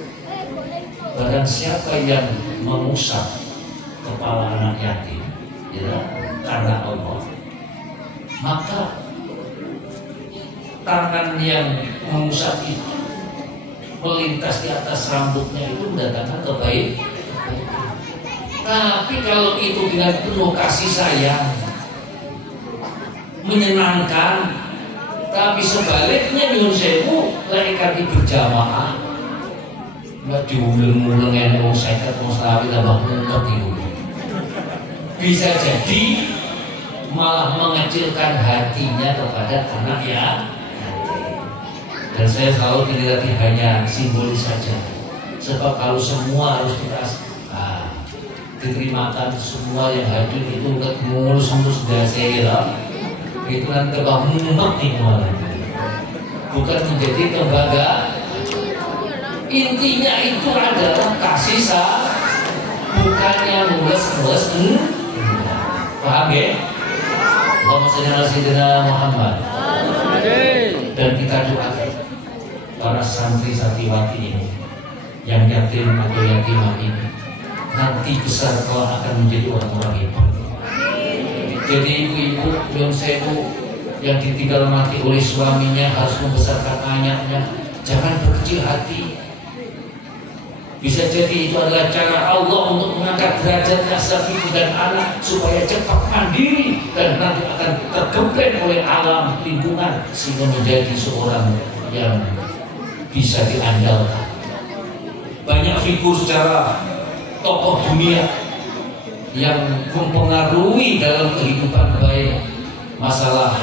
Barang siapa yang mengusap kepala anak yatim, ya, karena Allah, maka tangan yang mengusap itu melintas di atas rambutnya itu mendatangkan kebaikan. Tapi kalau itu dengan penuh kasih sayang, menyenangkan, tapi sebaliknya nyuwun sewu lek berjamaah, nggak diuleng-uleng yang mau saya mau selawi tambah mumpet itu, bisa jadi malah mengecilkan hatinya kepada anak ya. Dan saya selalu tidak hanya simbolis saja, sebab kalau semua harus diterimakan semua yang hadir itu udah mulus-mulus dasar, itu nanti bangunan nih malah, bukan menjadi tembaga. Intinya itu adalah kasih sayang, bukannya mulus-mulus. Paham ya? Allahumma shalli ala sayyidina Muhammad. Dan kita doakan para santri santriwati ini yang yatim atau yatimah ini nanti besar kelak akan menjadi orang-orang hebat. Jadi ibu-ibu yang sewu yang ditinggal mati oleh suaminya harus membesarkan anaknya, jangan berkecil hati. Bisa jadi itu adalah cara Allah untuk mengangkat derajatnya sang ibu dan anak supaya cepat mandiri dan nanti akan tergembleng oleh alam lingkungan sehingga menjadi seorang yang bisa diandalkan. Banyak figur secara tokoh dunia yang mempengaruhi dalam kehidupan baik masalah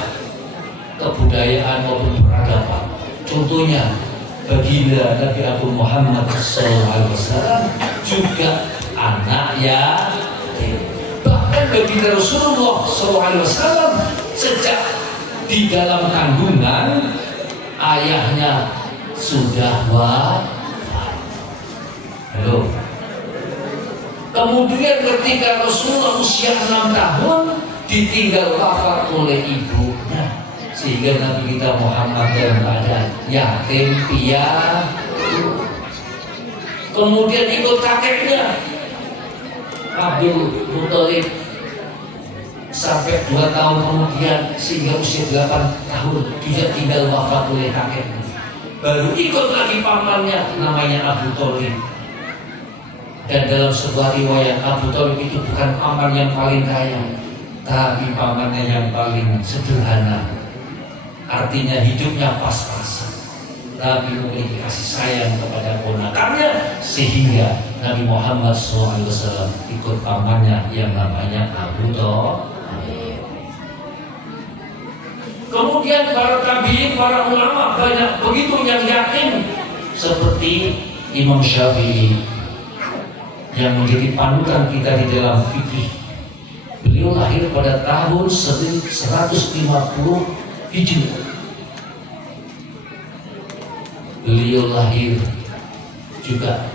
kebudayaan maupun peradaban. Contohnya baginda Nabi Abu Muhammad SAW juga anak yatim. Bahkan baginda Rasulullah SAW sejak di dalam kandungan ayahnya sudah wafat. Halo. Kemudian ketika Rasulullah usia 6 tahun ditinggal wafat oleh ibunya, sehingga Nabi kita Muhammad dalam keadaan yatim piatu. Kemudian ikut kakeknya Abdul Muthalib sampai 2 tahun kemudian, sehingga usia 8 tahun dia tinggal wafat oleh kakeknya. Baru ikut lagi pamannya namanya Abu Thalib. Dan dalam sebuah riwayat, Abu Thalib itu bukan paman yang paling kaya, tapi pamannya yang paling sederhana. Artinya hidupnya pas-pasan, tapi memiliki kasih sayang kepada ponakannya, sehingga Nabi Muhammad SAW ikut pamannya yang namanya Abu Thalib. Kemudian para tabi'in, para ulama banyak begitu yang yakin, seperti Imam Syafi'i yang menjadi panutan kita di dalam fikih. Beliau lahir pada tahun 1150 Hijriah. Beliau lahir juga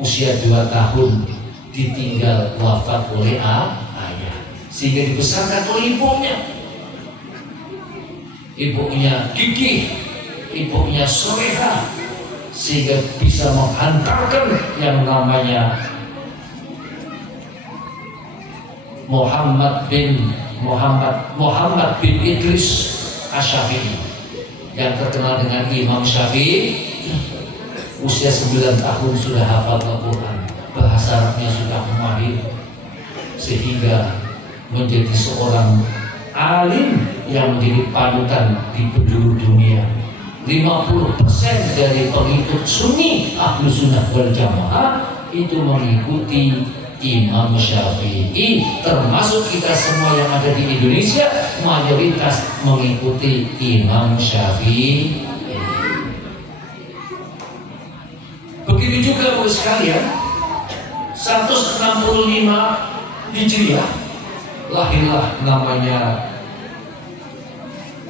usia 2 tahun ditinggal wafat oleh ayah, sehingga dibesarkan oleh ibunya. Ibunya gigih, ibunya soleha, sehingga bisa menghantarkan yang namanya Muhammad bin Idris Asy-Syafi'i, yang terkenal dengan Imam Syafi'i. Usia 9 tahun sudah hafal Al-Quran, bahasa Arabnya sudah mahir, sehingga menjadi seorang alim yang menjadi panutan di penjuru dunia. 50% dari pengikut Sunni Ahlu Sunnah wal Jamaah itu mengikuti Imam Syafi'i, termasuk kita semua yang ada di Indonesia mayoritas mengikuti Imam Syafi'i. Begitu juga Bapak sekalian, 165 Hijriah lahirlah namanya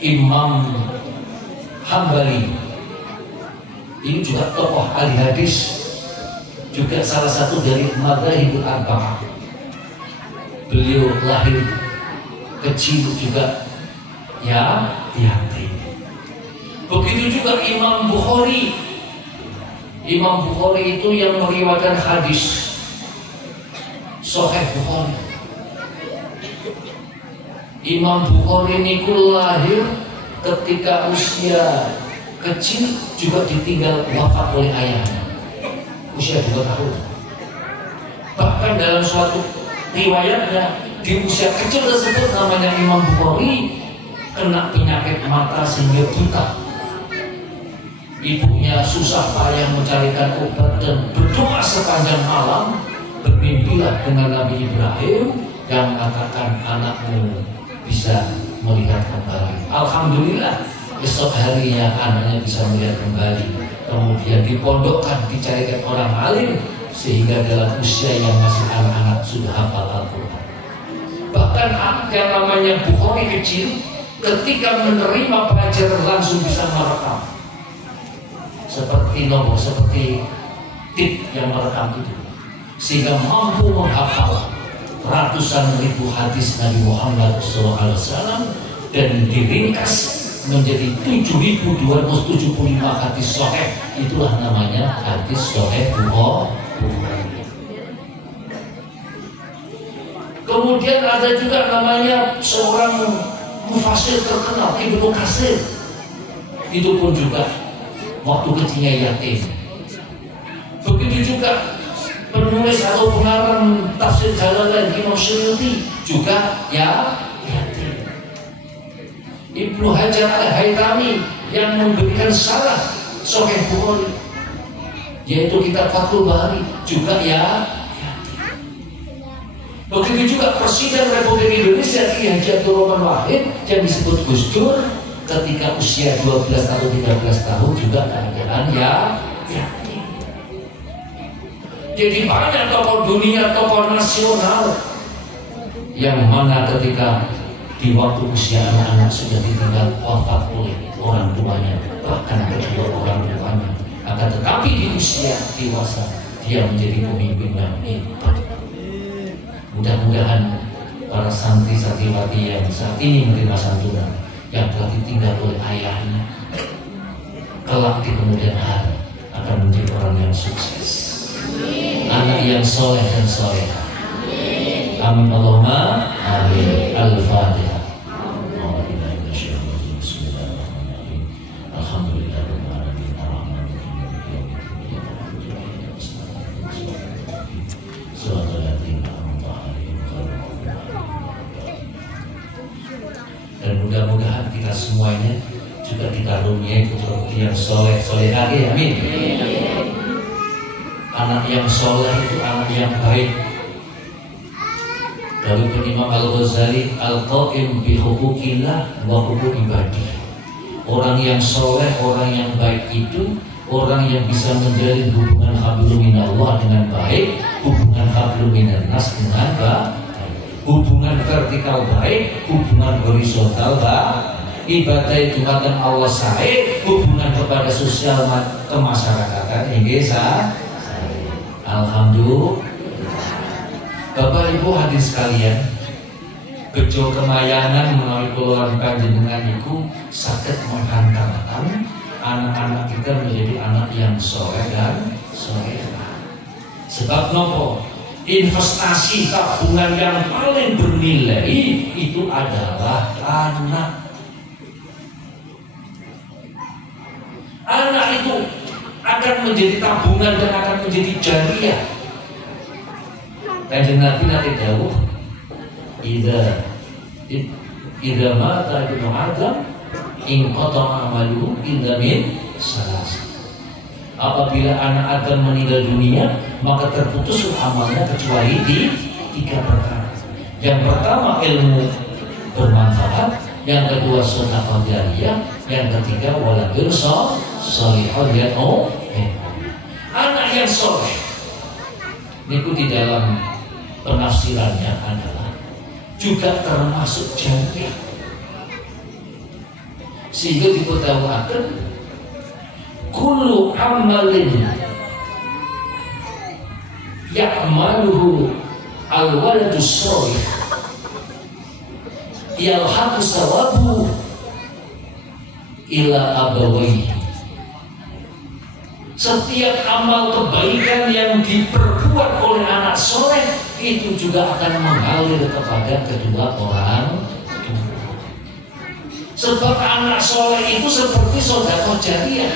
Imam Hambali. Ini juga tokoh ahli hadis, juga salah satu dari Madzhabul Arba'ah. Beliau lahir kecil juga yatim. Begitu juga Imam Bukhari. Imam Bukhari itu yang meriwayatkan hadis Sahih Bukhari. Imam Bukhari ini lahir ketika usia kecil juga ditinggal wafat oleh ayahnya, usia 2 tahun. Bahkan dalam suatu riwayatnya, di usia kecil tersebut namanya Imam Bukhari kena penyakit mata sehingga buta. Ibunya susah payah mencarikan obat dan berdoa sepanjang malam. Bermimpilah dengan Nabi Ibrahim yang mengatakan anakmu bisa melihat kembali. Alhamdulillah, esok harinya anaknya bisa melihat kembali. Kemudian dipondokkan, dicarikan orang alim, sehingga dalam usia yang masih anak-anak sudah hafal Al-Quran. Bahkan yang namanya Bukhari kecil, ketika menerima pelajaran langsung bisa merekam. Seperti tip yang merekam itu, sehingga mampu menghafal ratusan ribu hadis Nabi Muhammad SAW dan diringkas menjadi 7.275 hadis sahih. Itulah namanya hadis sahih Bukhari. Kemudian ada juga namanya seorang mufassir terkenal, Ibnu Katsir. Itu pun juga waktu kecilnya yatim. Begitu juga penulis atau pengarang tafsir Jalalain Imam Suyuti juga yatim. Ibnu Hajar Al-Haytami yang memberikan syarah Sahih Bukhari, yaitu kitab Fathul Bari, juga yatim. Begitu juga Presiden Republik Indonesia Ki Haji Abdul Rahman Wahid yang disebut Gus Dur ketika usia 12 atau 13 tahun juga keadaan ya. Jadi banyak tokoh dunia, tokoh nasional yang mana ketika di waktu usia anak-anak sudah ditinggal wafat oleh orang tuanya, bahkan kedua orang tuanya. Akan tetapi di usia dewasa dia menjadi pemimpin yang hebat. Mudah-mudahan para santri santriwati yang saat ini menerima santunan yang telah ditinggal oleh ayahnya kelak di kemudian hari akan menjadi orang yang sukses, anak yang soleh dan soleh. Amin Allahumma amin. Al-Fatihah. Dan mudah-mudahan kita semuanya juga dikaruniai putra-putri yang soleh solehah. Amin. Anak yang soleh itu anak yang baik. Dari Imam Al-Ghazali, Al-Qaim bi huquqillah wa huquq ibadi. Orang yang soleh, orang yang baik itu orang yang bisa menjalin hubungan hablum minallah dengan baik, hubungan hablum minannas dengan baik, hubungan vertikal baik, hubungan horizontal baik, ibadah jumatan Allah sahih, hubungan kepada sosial kemasyarakatan ini sah. Alhamdulillah. Bapak Ibu hadirin sekalian, bejo kemayangan melalui keluaran panjenengan itu sakit menghantarkan anak-anak kita menjadi anak yang soleh dan solehah. Sebab nopo? Investasi tabungan yang paling bernilai itu adalah anak. Anak itu akan menjadi tabungan dan akan menjadi jariah. Kanjeng Nabi nanti dawuh, idza mata ibnu Adam in qata'a amaluhu illa min salas. Apabila anak Adam meninggal dunia, maka terputus amalnya kecuali di 3 perkara. Yang pertama ilmu bermanfaat, yang kedua sedekah jariyah, yang ketiga waladun shalihun yad'u. Anak yang soleh niku di dalam penafsirannya adalah juga termasuk jariah, sehingga diketahuikan kullu amalin ya'maluhu al-waladus shalih yalhaqu sawabu ila abawayhi. Setiap amal kebaikan yang diperbuat oleh anak soleh itu juga akan mengalir kepada kedua orang tua. Sebab anak soleh itu seperti sedekah jariyah,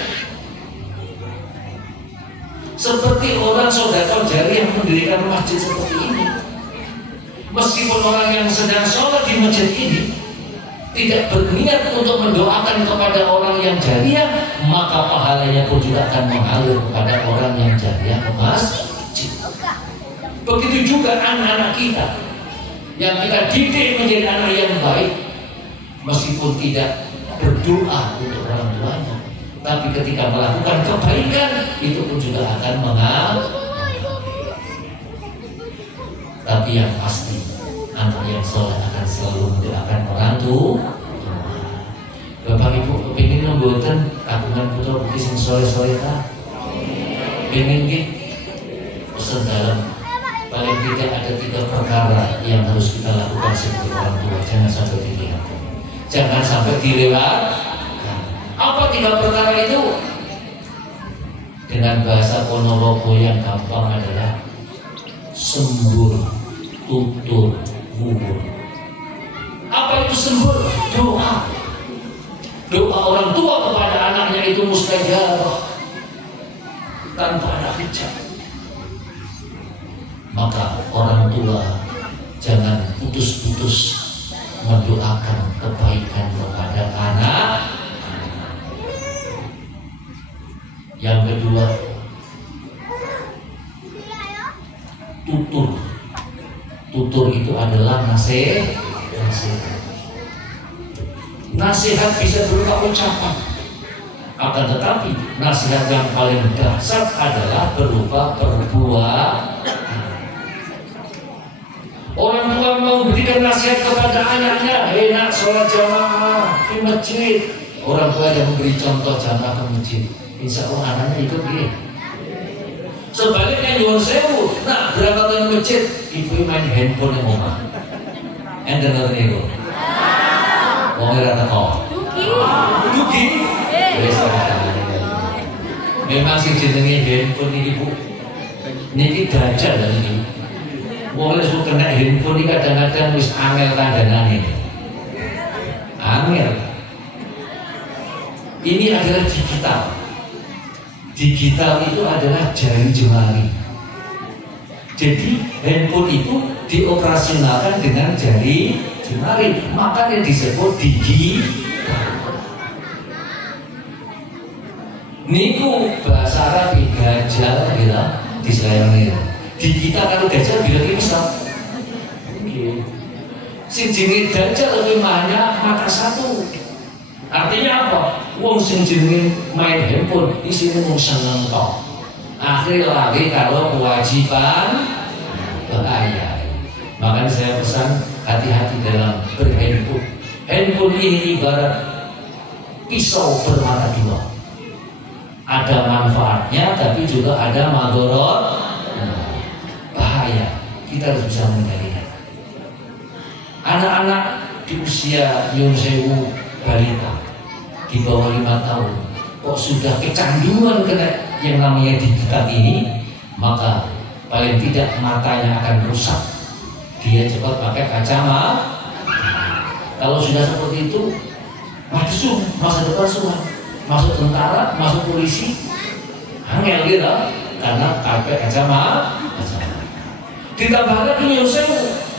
seperti orang sedekah jariyah mendirikan masjid seperti ini. Meskipun orang yang sedang sholat di masjid ini tidak berniat untuk mendoakan kepada orang yang jariah, maka pahalanya pun juga akan mengalir kepada orang yang jariah ke masjid. Begitu juga anak-anak kita yang kita didik menjadi anak yang baik, meskipun tidak berdoa untuk orang tuanya, tapi ketika melakukan kebaikan itu pun juga akan mengalir. Tapi yang pasti anak yang soleh akan selalu mendoakan orang tua. Bapak Ibu pengen membuatkan tabungan putra putri sing soleh ta? Pengen gitu? Pesan dalam paling tidak ada 3 perkara yang harus kita lakukan sebagai orang tua. Jangan sampai dilewatkan. Jangan sampai dilewatkan. Apa 3 perkara itu? Dengan bahasa Ponorogo yang gampang adalah sembur, tutur, bubur. Apa itu sembur? Doa. Doa orang tua kepada anaknya itu mustajabah tanpa ada hijab. Maka orang tua jangan putus-putus mendoakan kebaikan kepada anak. Yang kedua, Tutur itu adalah nasihat. Nasihat bisa berupa ucapan, akan tetapi nasihat yang paling dasar adalah berupa perbuatan. Orang tua mau berikan nasihat kepada anaknya, enak sholat jamaah di masjid. Orang tua yang memberi contoh jamaah ke masjid, insya Allah anaknya ikut dia. Sebaliknya nyuwun sewu, nah berangkat ke masjid, ibu main handphone yang omah. Enten ngoten niku. Wong ora teko. Dugi. Wis memang sing jenenge handphone iki Bu. Niki dajal lho niki. Wong wis kena handphone iki kadang-kadang wis angel kandhanane. Angel. Ini adalah digital. Digital itu adalah jari jemari. Jadi handphone itu dioperasionalkan dengan jari jemari, makanya disebut digital. Niku bahasa Arab gajah gitu di sayangnya. Digital kalau gajah bilang bisa. Si jenenge dajal lebih banyak mata satu. Artinya apa? Wong sing jenenge main handphone isine mung seneng tok. Akhirnya lagi kalau kewajiban bahaya. Makanya saya pesan hati-hati dalam berhandphone. Handphone ini ibarat pisau bermata dua. Ada manfaatnya tapi juga ada madorot. Bahaya. Kita harus bisa mengendalikan. Anak-anak di usia nyun sewu balita di bawah 5 tahun kok sudah kecanduan kena yang namanya digital ini, maka paling tidak matanya akan rusak. Dia cepat pakai kacamata. Kalau sudah seperti itu, masa depan suram, masuk tentara, masuk polisi, angel gitu, karena pakai kacamata. Ditambah lagi Yosef,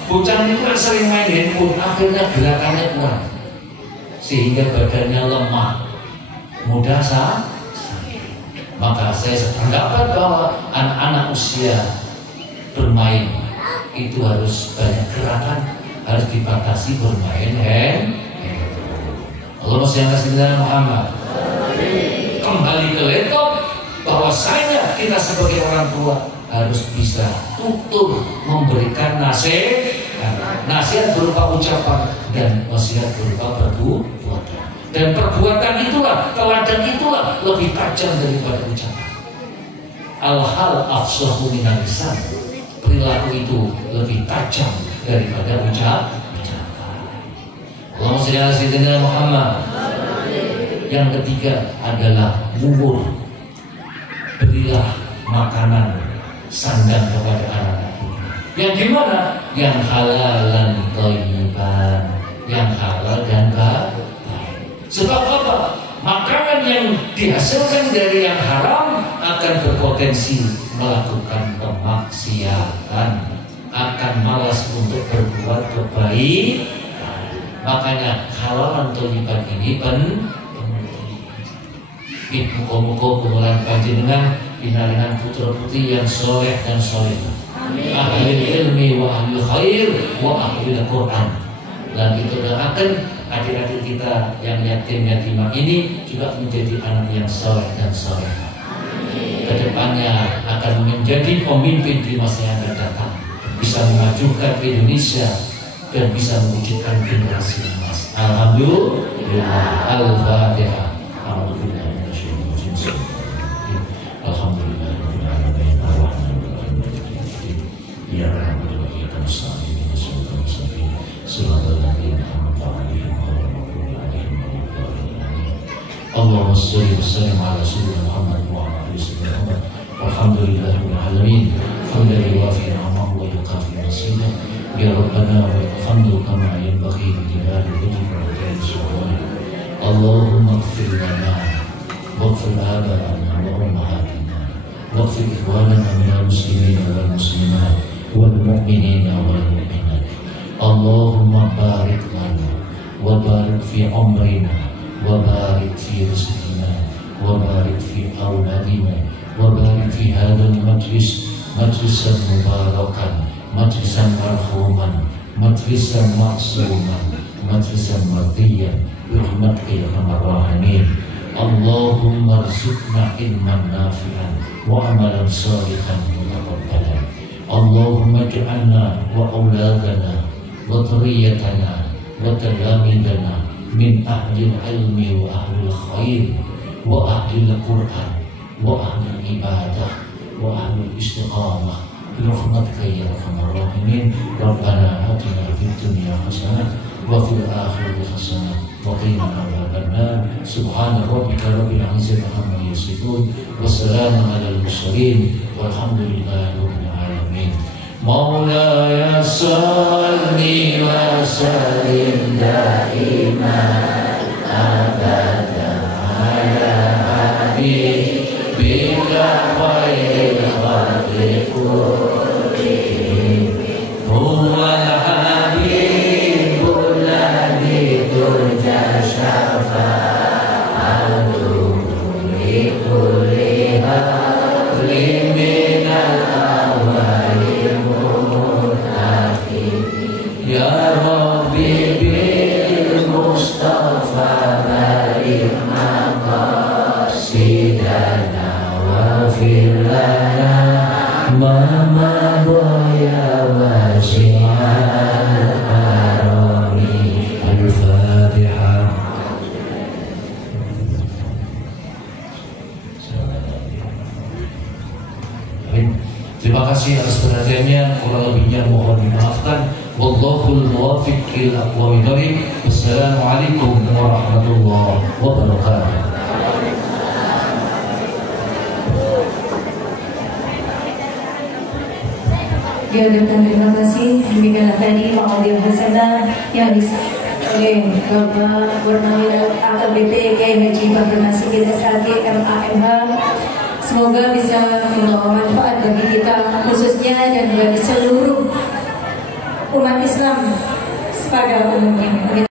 bocah itu kan sering main handphone, akhirnya gerakannya kurang, sehingga badannya lemah, mudah sakit. Maka saya sependapat bahwa anak-anak usia bermain itu harus banyak gerakan, harus dibatasi bermain handphone. Allahumma shalli ala sayyidina Muhammad. Kembali ke laptop, bahwasanya kita sebagai orang tua harus bisa tutur memberikan nasihat berupa ucapan dan wasiat berupa perbuatan. Dan perbuatan itulah, teladan itulah lebih tajam daripada ucapan. Al-hal afsahu minan lisan. Perilaku itu lebih tajam daripada ucapan. Allahumma shalli ala sayyidina Muhammad. Yang ketiga adalah mubur. Berilah makanan sandang kepada anak-anak kita. Yang gimana? Yang halalan thayyiban, yang halal dan baik. Sebab apa? Makanan yang dihasilkan dari yang haram akan berpotensi melakukan kemaksiatan, akan malas untuk berbuat kebaikan. Makanya halalan thayyiban ini penting. Muka-muka kumpulan panjenengan pinaringan putra putri yang soleh dan solehah, ahli ilmi wa ahli khair wa ahli Quran. Dan itu doakan adik-adik kita yang yatim yatimah ini juga menjadi anak yang soleh dan solehah. Kedepannya akan menjadi pemimpin di masa yang akan datang, bisa memajukan Indonesia dan bisa mewujudkan generasi emas. Alhamdulillah. Al-Fatihah. Alhamdulillah. Allahumma sholli wa sallim ala sayyidina Muhammad wa ala alihi Muhammad. Walhamdulillahil alamin. Hamdan yuwafi ni'amahu wa yukafi masidah. Ya Rabbana wa tafadhal kama yanbaghi li jalali wajhika wa karami sultanik. Allahumma ighfir lana waghfir abaana wa ummahatina waghfir ikhwanana minal muslimina wal muslimat wal mu'minina wal mu'minat. Allahumma barik lana wa barik fi umrina wa barik fi rizqina wa barik fi auladina wa barik fi hadzal majlisan mubarakan majlisan marhuman, majlisan maksuman, majlisan mardiyan, birahmatika ya arhamar rahimin. Allahumma rzuqna ilman nafi'an wa amalan salihan mutaqabbalan. Allahumma ij'alna wa auladana wa dhurriyyatana wa talamidana min ahli ilmi wa ahli khair wa ahli Quran wa ahli ibadah wa ahli istiqamah birahmatika ya arhamar rahimin. Rabbana atina fid dunya hasanah wa fil akhirati hasanah wa qina adzaban nar. Subhana rabbika rabbil izzati amma yasifun wa salamun alal mursalin walhamdulillahi rabbil alamin. Maulaya salli wa sallim daiman abadan ala habibika khairil khalqi kullihim. Huwal habibul ladzi turja syafa'atuhu li kulli hablin minal ya Rabbi bil Mustafa barik maqasidana wa fir lana ma madaya wasi'al karami. Al-Fatihah. Terima kasih atas perhatiannya, kurang lebihnya mohon dimaafkan. Wallahul muwaffiq ila aqwamit thoriq. Wassalamualaikum warahmatullahi wabarakatuh. Diadakan terima kasih. Demikianlah tadi audio hasanah yang oleh Bapak Purnawirawan AKBP Kiai Haji Bakar Nasirin SHG MAMH. Semoga bisa membawa manfaat bagi kita khususnya dan bagi seluruh umat Islam pada umumnya.